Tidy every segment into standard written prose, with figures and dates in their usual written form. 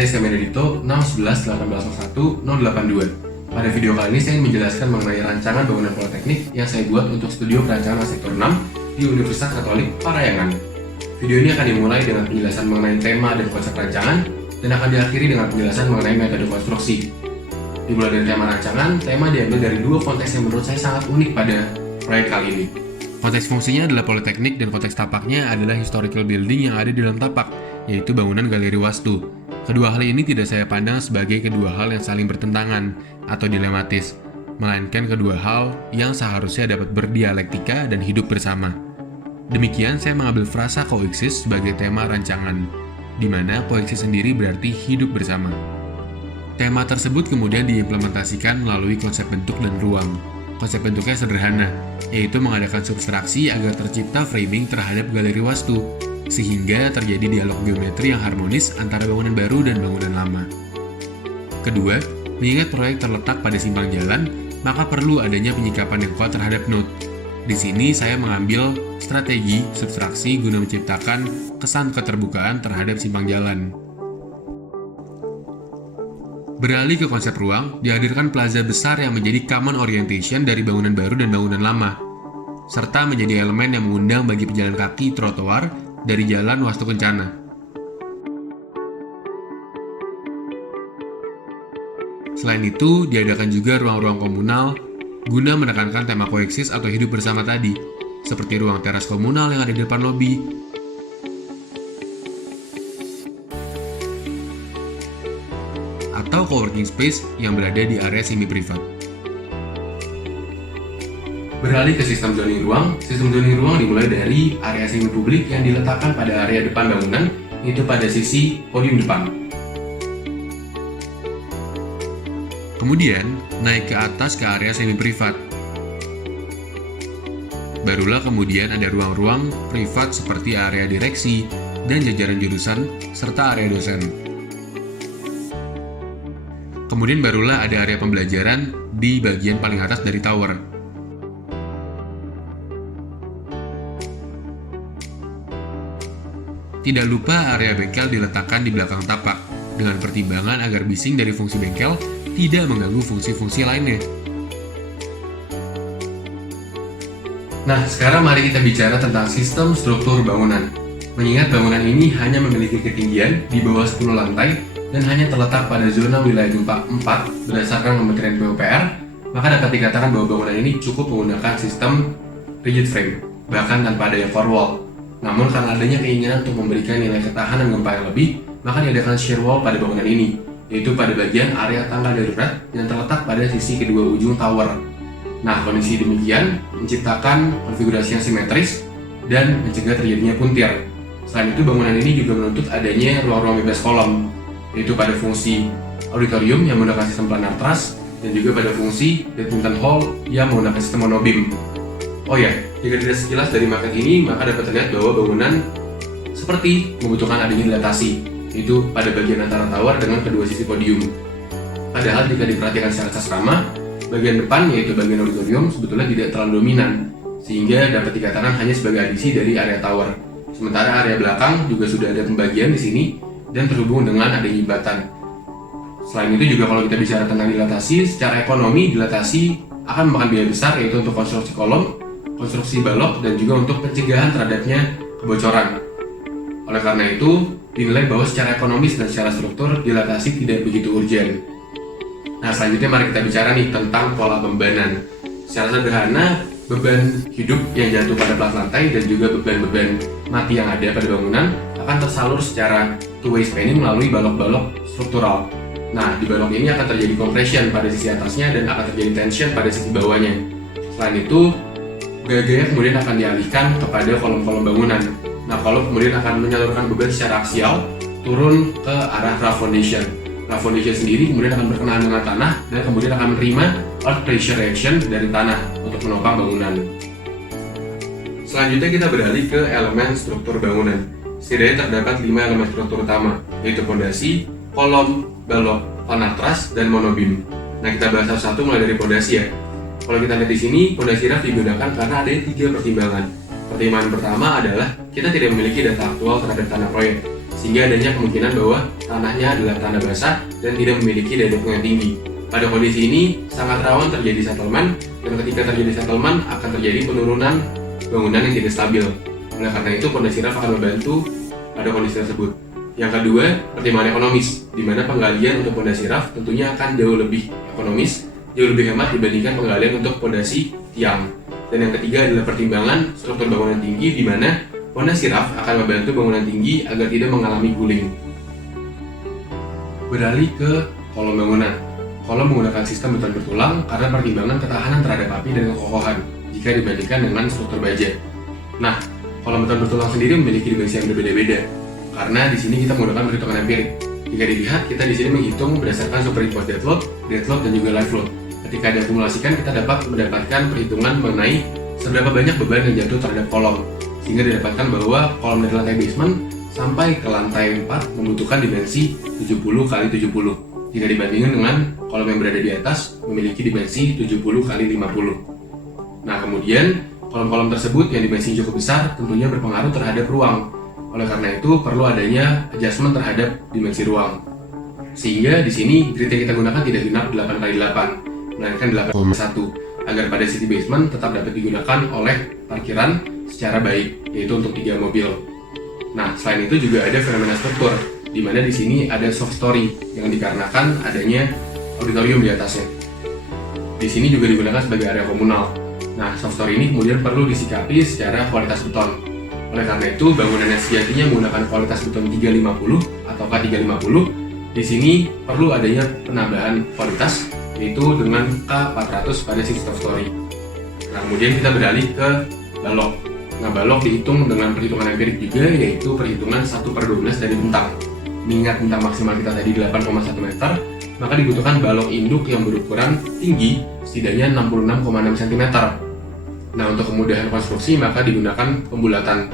saya Iskandar Dito 611-1801-082. Pada video kali ini saya ingin menjelaskan mengenai rancangan bangunan politeknik yang saya buat untuk studio perancangan arsitektur 6 di Universitas Katolik Parahyangan. Video ini akan dimulai dengan penjelasan mengenai tema dan konsep rancangan dan akan diakhiri dengan penjelasan mengenai metode konstruksi. Dimulai dari tema rancangan, tema diambil dari dua konteks yang menurut saya sangat unik pada proyek kali ini. Konteks fungsinya adalah politeknik dan konteks tapaknya adalah historical building yang ada di dalam tapak, yaitu bangunan galeri wastu. Kedua hal ini tidak saya pandang sebagai kedua hal yang saling bertentangan atau dilematis, melainkan kedua hal yang seharusnya dapat berdialektika dan hidup bersama. Demikian saya mengambil frasa koeksis sebagai tema rancangan, di mana koeksis sendiri berarti hidup bersama. Tema tersebut kemudian diimplementasikan melalui konsep bentuk dan ruang. Konsep bentuknya sederhana, yaitu mengadakan substraksi agar tercipta framing terhadap galeri wastu, sehingga terjadi dialog geometri yang harmonis antara bangunan baru dan bangunan lama. Kedua, mengingat proyek terletak pada simpang jalan, maka perlu adanya penyikapan yang kuat terhadap node. Di sini saya mengambil strategi substraksi guna menciptakan kesan keterbukaan terhadap simpang jalan. Beralih ke konsep ruang, dihadirkan plaza besar yang menjadi common orientation dari bangunan baru dan bangunan lama, serta menjadi elemen yang mengundang bagi pejalan kaki trotoar dari jalan wastu kencana. Selain itu, diadakan juga ruang-ruang komunal guna menekankan tema koeksis atau hidup bersama tadi, seperti ruang teras komunal yang ada di depan lobi, atau coworking space yang berada di area semi-privat. Beralih ke sistem zoning ruang dimulai dari area semi-publik yang diletakkan pada area depan bangunan, yaitu pada sisi podium depan. Kemudian, naik ke atas ke area semi-privat. Barulah kemudian ada ruang-ruang privat seperti area direksi dan jajaran jurusan, serta area dosen. Kemudian barulah ada area pembelajaran di bagian paling atas dari tower. Tidak lupa area bengkel diletakkan di belakang tapak, dengan pertimbangan agar bising dari fungsi bengkel tidak mengganggu fungsi-fungsi lainnya. Nah, sekarang mari kita bicara tentang sistem struktur bangunan. Mengingat bangunan ini hanya memiliki ketinggian di bawah 10 lantai, dan hanya terletak pada zona wilayah gempa 4 berdasarkan Kementerian PUPR, maka dapat dikatakan bahwa bangunan ini cukup menggunakan sistem rigid frame, bahkan tanpa adanya core wall. Namun karena adanya keinginan untuk memberikan nilai ketahanan gempa yang lebih, maka diadakan shear wall pada bangunan ini, yaitu pada bagian area tangga darurat yang terletak pada sisi kedua ujung tower. Nah, kondisi demikian menciptakan konfigurasi yang simetris dan mencegah terjadinya puntir. Selain itu, bangunan ini juga menuntut adanya ruang-ruang bebas kolom, yaitu pada fungsi auditorium yang menggunakan sistem planar truss dan juga pada fungsi badminton hall yang menggunakan sistem monobeam. Oh ya, jika tidak sekilas dari maket ini, maka dapat terlihat bahwa bangunan seperti membutuhkan adanya dilatasi, yaitu pada bagian antara tower dengan kedua sisi podium. Padahal jika diperhatikan secara sastrama, bagian depan yaitu bagian auditorium sebetulnya tidak terlalu dominan, sehingga dapat dikatakan hanya sebagai adisi dari area tower. Sementara area belakang juga sudah ada pembagian di sini dan terhubung dengan adanya jembatan. Selain itu juga kalau kita bicara tentang dilatasi, secara ekonomi dilatasi akan memakan biaya besar, yaitu untuk konstruksi kolom, konstruksi balok, dan juga untuk pencegahan terhadapnya kebocoran. Oleh karena itu, dinilai bahwa secara ekonomis dan secara struktur dilatasi tidak begitu urgent. Nah, selanjutnya mari kita bicara nih tentang pola pembebanan. Secara sederhana, beban hidup yang jatuh pada plat lantai dan juga beban-beban mati yang ada pada bangunan akan tersalur secara two-way spanning melalui balok-balok struktural. Nah, di balok ini akan terjadi compression pada sisi atasnya dan akan terjadi tension pada sisi bawahnya. Selain itu, gaya-gaya kemudian akan dialihkan kepada kolom-kolom bangunan. Nah, kolom kemudian akan menyalurkan beban secara aksial turun ke arah raft foundation. Raft foundation sendiri kemudian akan berkenaan dengan tanah dan kemudian akan menerima earth pressure reaction dari tanah untuk menopang bangunan. Selanjutnya kita beralih ke elemen struktur bangunan. Setidaknya terdapat 5 elemen struktur utama, yaitu fondasi, kolom, balok, planar truss, dan monobeam. Nah, kita bahas satu-satu mulai dari fondasi ya. Kalau kita lihat di sini, fondasi raft digunakan karena ada 3 pertimbangan. Pertimbangan pertama adalah kita tidak memiliki data aktual terhadap tanah proyek, sehingga adanya kemungkinan bahwa tanahnya adalah tanah basah dan tidak memiliki daya dukung yang tinggi. Pada kondisi ini sangat rawan terjadi settlement, dan ketika terjadi settlement akan terjadi penurunan bangunan yang tidak stabil. Oleh karena itu, pondasi raf akan membantu pada kondisi tersebut. Yang kedua, pertimbangan ekonomis, di mana penggalian untuk pondasi raf tentunya akan jauh lebih ekonomis, jauh lebih hemat dibandingkan penggalian untuk pondasi tiang. Dan yang ketiga adalah pertimbangan struktur bangunan tinggi, di mana pondasi raf akan membantu bangunan tinggi agar tidak mengalami guling. Beralih ke kolom bangunan. Kolom menggunakan sistem beton bertulang karena pertimbangan ketahanan terhadap api dan kekokohan jika dibandingkan dengan struktur baja. Nah, kolom beton bertulang sendiri memiliki dimensi yang berbeda-beda karena di sini kita menggunakan perhitungan empirik. Jika dilihat, kita di sini menghitung berdasarkan superimpose dead load, dan juga live load. Ketika diakumulasikan, kita dapat mendapatkan perhitungan mengenai seberapa banyak beban yang jatuh terhadap kolom, sehingga didapatkan bahwa kolom dari lantai basement sampai ke lantai 4 membutuhkan dimensi 70 x 70. Jika dibandingkan dengan kolom yang berada di atas memiliki dimensi 70 x 50. Nah, kemudian kolom-kolom tersebut yang dimensi cukup besar tentunya berpengaruh terhadap ruang. Oleh karena itu, perlu adanya adjustment terhadap dimensi ruang. Sehingga di sini grid yang kita gunakan tidak genap 8x8, melainkan 8,1, agar pada city basement tetap dapat digunakan oleh parkiran secara baik, yaitu untuk 3 mobil. Nah, selain itu juga ada fenomena struktur, di mana di sini ada soft story yang dikarenakan adanya auditorium di atasnya. Di sini juga digunakan sebagai area komunal. Nah, soft story ini kemudian perlu disikapi secara kualitas beton. Oleh karena itu, bangunan yang sejatinya menggunakan kualitas beton 350 atau K350, di sini perlu adanya penambahan kualitas, yaitu dengan K400 pada sisi soft story. Nah, kemudian kita beralih ke balok. Nah, balok dihitung dengan perhitungan empirik juga, yaitu perhitungan 1/12 dari bentang. Mengingat bentang maksimal kita tadi 8,1 meter, maka dibutuhkan balok induk yang berukuran tinggi setidaknya 66,6 cm. Nah, untuk kemudahan konstruksi maka digunakan pembulatan.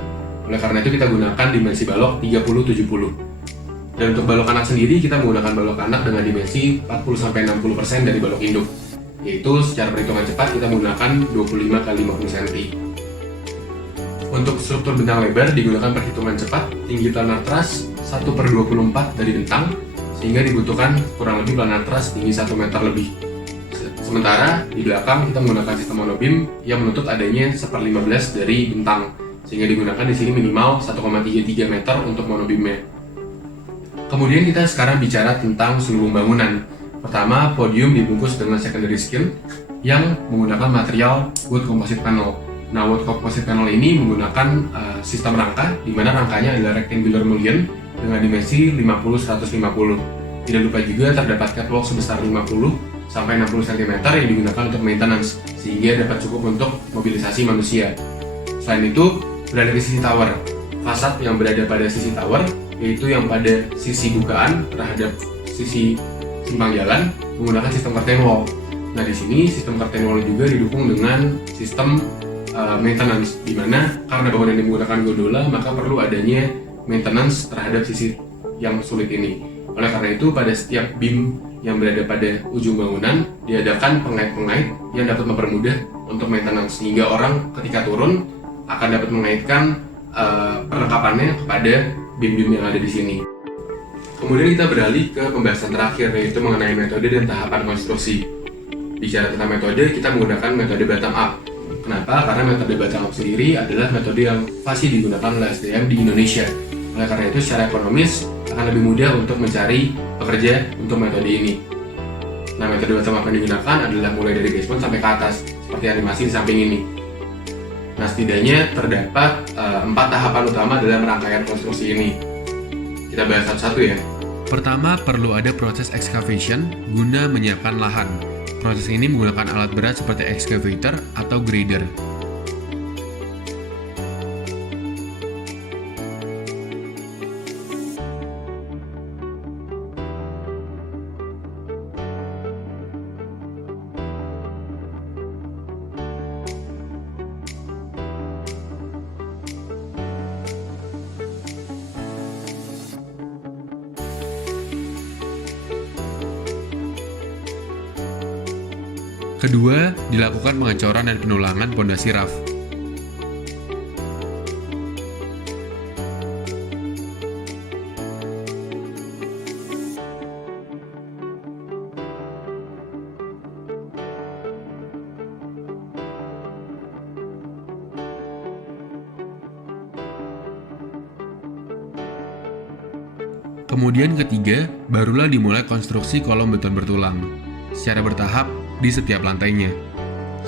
Oleh karena itu kita gunakan dimensi balok 30-70. Dan untuk balok anak sendiri kita menggunakan balok anak dengan dimensi 40-60% dari balok induk. Yaitu secara perhitungan cepat kita menggunakan 25 x 50 cm. Untuk struktur bentang lebar digunakan perhitungan cepat tinggi planar truss 1/24 dari bentang, sehingga dibutuhkan kurang lebih planar truss tinggi 1 meter lebih. Sementara di belakang kita menggunakan sistem monobeam yang menuntut adanya 1/15 dari bentang, sehingga digunakan di sini minimal 1,33 meter untuk monobeamnya. Kemudian kita sekarang bicara tentang selubung bangunan. Pertama, podium dibungkus dengan secondary skin yang menggunakan material wood composite panel. Nah, wood composite panel ini menggunakan sistem rangka, di mana rangkanya adalah rectangular mullion dengan dimensi 50-150. Tidak lupa juga terdapat catwalk sebesar 50-60 cm yang digunakan untuk maintenance, sehingga dapat cukup untuk mobilisasi manusia. Selain itu, berada di sisi tower. Fasad yang berada pada sisi tower, yaitu yang pada sisi bukaan terhadap sisi simpang jalan, menggunakan sistem curtain wall. Nah, di sini sistem curtain wall juga didukung dengan sistem maintenance, di mana karena bangunan ini menggunakan gondola, maka perlu adanya maintenance terhadap sisi yang sulit ini. Oleh karena itu, pada setiap beam yang berada pada ujung bangunan diadakan pengait-pengait yang dapat mempermudah untuk maintenance, sehingga orang ketika turun akan dapat mengaitkan perlengkapannya kepada beam-beam yang ada di sini. Kemudian kita beralih ke pembahasan terakhir, yaitu mengenai metode dan tahapan konstruksi. Bicara tentang metode, kita menggunakan metode bottom up. Kenapa? Karena metode bottom up sendiri adalah metode yang fasih digunakan oleh SDM di Indonesia. Oleh karena itu, secara ekonomis akan lebih mudah untuk mencari pekerja untuk metode ini. Nah, metode bottom up yang digunakan adalah mulai dari basement sampai ke atas, seperti animasi di samping ini. Nah, setidaknya terdapat 4 tahapan utama dalam rangkaian konstruksi ini. Kita bahas satu-satu ya. Pertama, perlu ada proses excavation guna menyiapkan lahan. Proses ini menggunakan alat berat seperti excavator atau grader. Kedua, dilakukan pengecoran dan penulangan pondasi raf. Kemudian ketiga, barulah dimulai konstruksi kolom beton bertulang, secara bertahap di setiap lantainya.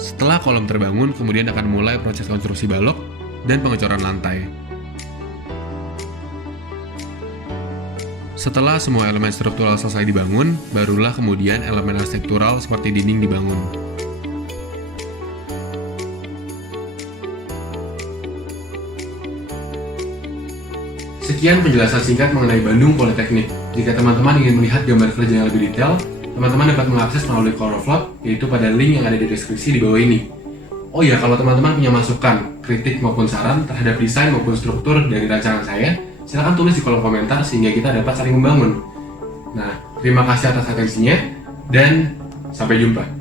Setelah kolom terbangun, kemudian akan mulai proses konstruksi balok dan pengecoran lantai. Setelah semua elemen struktural selesai dibangun, barulah kemudian elemen arsitektural seperti dinding dibangun. Sekian penjelasan singkat mengenai Bandung Politeknik. Jika teman-teman ingin melihat gambar kerja yang lebih detail, teman-teman dapat mengakses melalui Coroflot, yaitu pada link yang ada di deskripsi di bawah ini. Oh ya, kalau teman-teman punya masukan, kritik maupun saran terhadap desain maupun struktur dari rancangan saya, silakan tulis di kolom komentar sehingga kita dapat saling membangun. Nah, terima kasih atas atensinya, dan sampai jumpa.